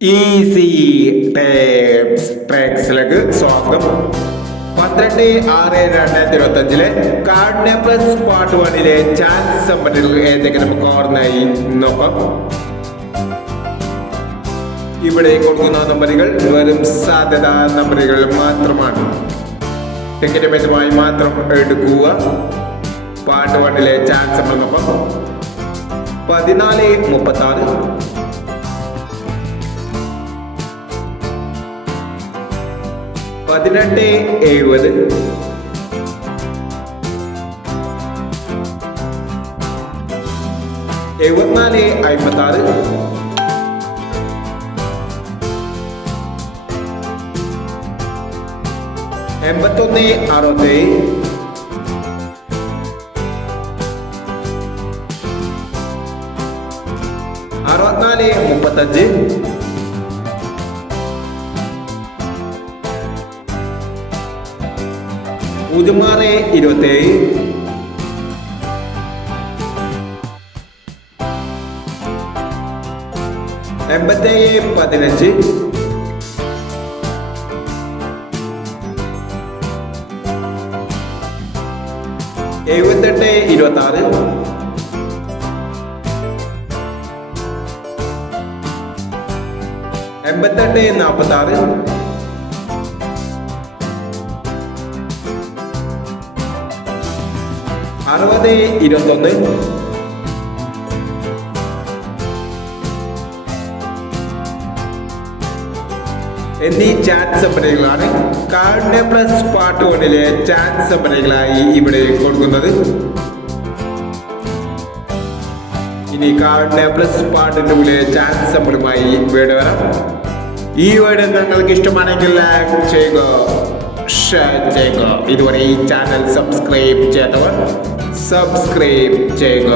Easy ട്രാക്സിലേക്ക് സ്വാഗതം. 12/6/2025 കാർഡിനെ plus part 1 chance സമ്പന്നകൾ ഏതൊക്കെ നമുക്ക് ഓർമ്മയായി നോക്കാം. ഇവിടെ കൊടുക്കുന്ന നമ്പറുകൾ വെറും സാധ്യതാ നമ്പറുകൾ മാത്രമാണ്. ടിക്കറ്റ് മെതുമായി മാത്രം എടുക്കുക. പാർട്ട് 1 ചാൻസ് നമ്മൾ നോക്കാം. 14/36, 18/70, 74/56, 81/67, 64/35, 06/27, 87/15, 78/26, 88/46, 60/21, എന്നീ ചാൻസ് നമ്പറുകളാണ് കാർഡിനെ പ്ലസ് പാർട്ട് 1 ചാൻസ് നമ്പറുകളായി ഇവിടെ കൊടുക്കുന്നത്. ഇനി കാർഡിനെ പ്ലസ് പാർട്ട് 2 ചാൻസ് നമ്പറുമായി വീട് വരാം. ഈ വീഡിയോ നിങ്ങൾക്ക് ഇഷ്ടമാണെങ്കിൽ ലൈക്ക് ചെയ്യുക, ഷെയർ ചെയ്യുക. ഇതുവരെ ഈ ചാനൽ സബ്സ്ക്രൈബ് ചെയ്യാത്തവർ സബ്സ്ക്രൈബ് ചെയ്യുക.